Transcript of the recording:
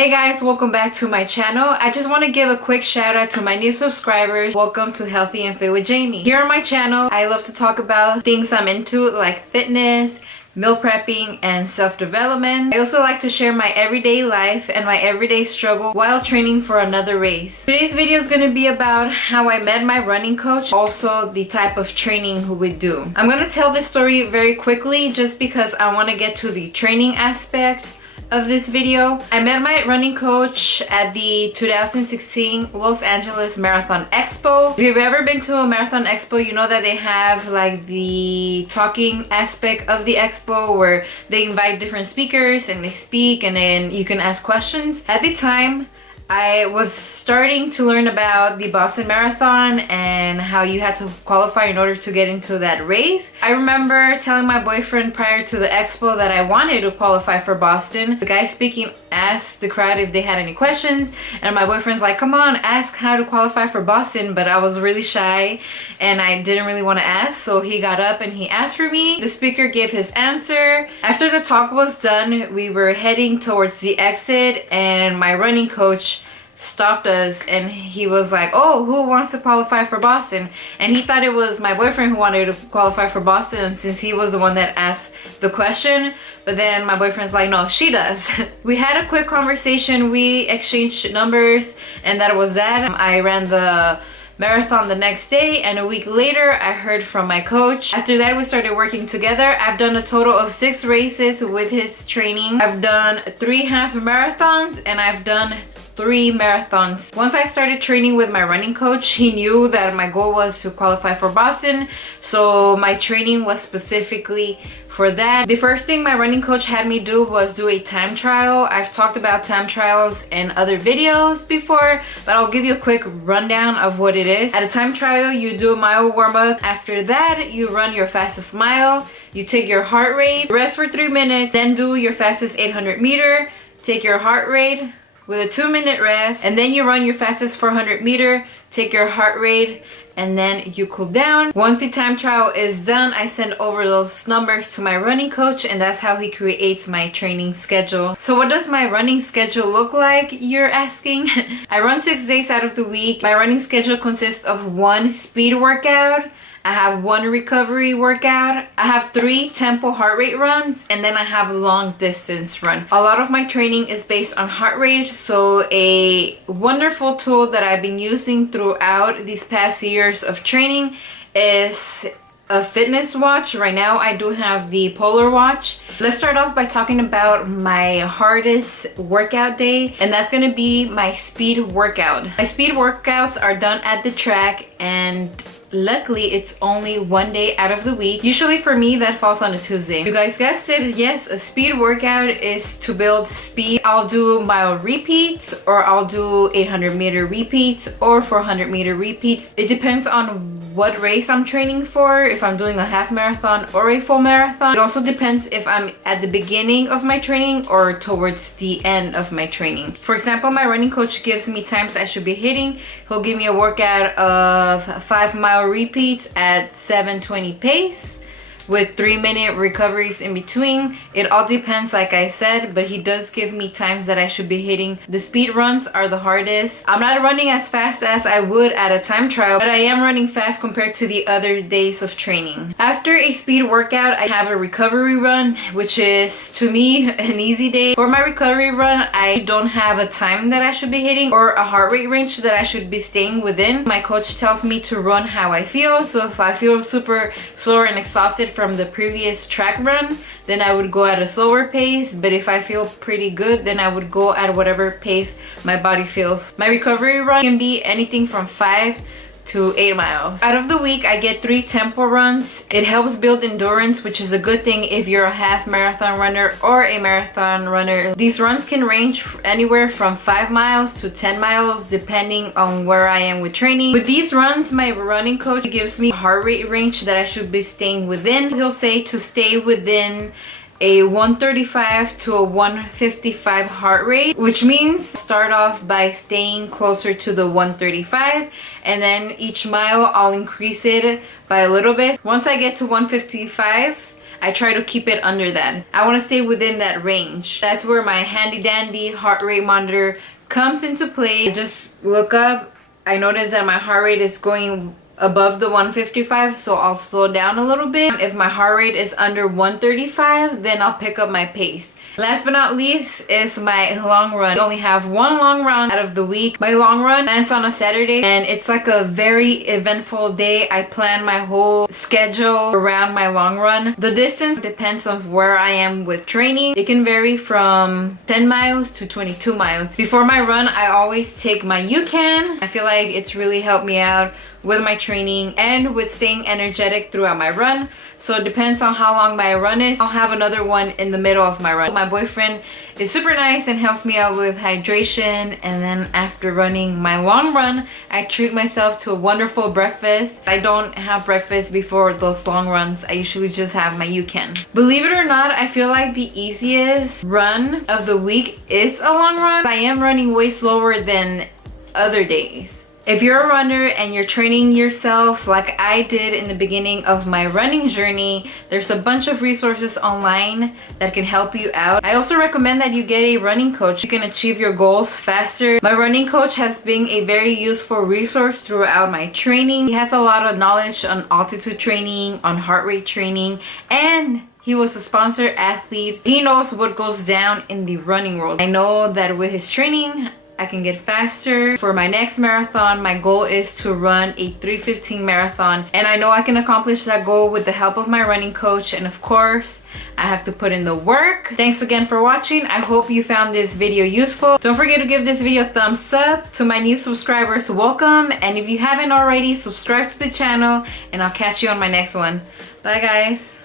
Hey guys, welcome back to my channel. I just want to give a quick shout out to my new subscribers. Welcome to Healthy and Fit with Jamie. Here on my channel, I love to talk about things I'm into like fitness, meal prepping, and self-development. I also like to share my everyday life and my everyday struggle while training for another race. Today's video is going to be about how I met my running coach, also the type of training we do. I'm going to tell this story very quickly just because I want to get to the training aspect of this video. I met my running coach at the 2016 Los Angeles Marathon Expo. If you've ever been to a marathon expo, you know that they have like the talking aspect of the expo where they invite different speakers and they speak and then you can ask questions. At the time, I was starting to learn about the Boston Marathon and how you had to qualify in order to get into that race. I remember telling my boyfriend prior to the expo that I wanted to qualify for Boston. The guy speaking asked the crowd if they had any questions, and my boyfriend's like, come on, ask how to qualify for Boston, but I was really shy and I didn't really want to ask, so he got up and he asked for me. The speaker gave his answer. After the talk was done, we were heading towards the exit and my running coach stopped us and he was like, oh, who wants to qualify for Boston? And he thought it was my boyfriend who wanted to qualify for Boston since he was the one that asked the question. But then my boyfriend's like, no, she does. We had a quick conversation, we exchanged numbers, and that was that. I ran the marathon the next day, and a week later I heard from my coach. After that, we started working together. I've done a total of 6 races with his training. I've done 3 half marathons and I've done 3 marathons. Once I started training with my running coach, he knew that my goal was to qualify for Boston, so my training was specifically for that. The first thing my running coach had me do was do a time trial. I've talked about time trials in other videos before, but I'll give you a quick rundown of what it is. At a time trial, you do a mile warm-up. After that, you run your fastest mile. You take your heart rate, rest for 3 minutes, then do your fastest 800 meter, take your heart rate with a 2-minute rest, and then you run your fastest 400 meter, take your heart rate, and then you cool down. Once the time trial is done, I send over those numbers to my running coach, and that's how he creates my training schedule. So what does my running schedule look like, you're asking? I run 6 days out of the week. My running schedule consists of 1 speed workout, I have 1 recovery workout, I have 3 tempo heart rate runs, and then I have a long distance run. A lot of my training is based on heart rate, so a wonderful tool that I've been using throughout these past years of training is a fitness watch. Right now I do have the Polar watch. Let's start off by talking about my hardest workout day, and that's gonna be my speed workout. My speed workouts are done at the track, and luckily it's only 1 day out of the week. Usually for me that falls on a Tuesday. You guys guessed it, yes, a speed workout is to build speed. I'll do mile repeats, or I'll do 800 meter repeats, or 400 meter repeats. It depends on what race I'm training for, if I'm doing a half marathon or a full marathon. It also depends if I'm at the beginning of my training or towards the end of my training. For example, my running coach gives me times I should be hitting. He'll give me a workout of 5 mile repeats at 7:20 pace with 3-minute recoveries in between. It all depends, like I said, but he does give me times that I should be hitting. The speed runs are the hardest. I'm not running as fast as I would at a time trial, but I am running fast compared to the other days of training. After a speed workout, I have a recovery run, which is to me an easy day. For my recovery run, I don't have a time that I should be hitting or a heart rate range that I should be staying within. My coach tells me to run how I feel, so if I feel super sore and exhausted from the previous track run, then I would go at a slower pace, but if I feel pretty good, then I would go at whatever pace my body feels. My recovery run can be anything from 5 to 8 miles. Out of the week, I get 3 tempo runs. It helps build endurance, which is a good thing if you're a half marathon runner or a marathon runner. These runs can range anywhere from 5 miles to 10 miles depending on where I am with training. With these runs, my running coach gives me a heart rate range that I should be staying within. He'll say to stay within a 135 to a 155 heart rate, which means start off by staying closer to the 135, and then each mile I'll increase it by a little bit. Once I get to 155, I try to keep it under that. I want to stay within that range. That's where my handy dandy heart rate monitor comes into play. I just look up, I notice that my heart rate is going above the 155, so I'll slow down a little bit. If my heart rate is under 135, then I'll pick up my pace. Last but not least is my long run. I only have one long run out of the week. My long run ends on a Saturday, and it's like a very eventful day. I plan my whole schedule around my long run. The distance depends on where I am with training. It can vary from 10 miles to 22 miles. Before my run, I always take my Yukon. I feel like it's really helped me out with my training and with staying energetic throughout my run. So it depends on how long my run is. I'll have another one in the middle of my run. My boyfriend is super nice and helps me out with hydration, and then after running my long run, I treat myself to a wonderful breakfast. I don't have breakfast before those long runs. I usually just have my Yukon. Believe it or not, I feel like the easiest run of the week is a long run. I am running way slower than other days. If you're a runner and you're training yourself like I did in the beginning of my running journey, there's a bunch of resources online that can help you out. I also recommend that you get a running coach. You can achieve your goals faster. My running coach has been a very useful resource throughout my training. He has a lot of knowledge on altitude training, on heart rate training, and he was a sponsored athlete. He knows what goes down in the running world. I know that with his training, I can get faster. For my next marathon, my goal is to run a 3:15 marathon, and I know I can accomplish that goal with the help of my running coach, and of course I have to put in the work. Thanks again for watching. I hope you found this video useful. Don't forget to give this video a thumbs up. To my new subscribers, welcome, and if you haven't already, subscribe to the channel, and I'll catch you on my next one. Bye guys.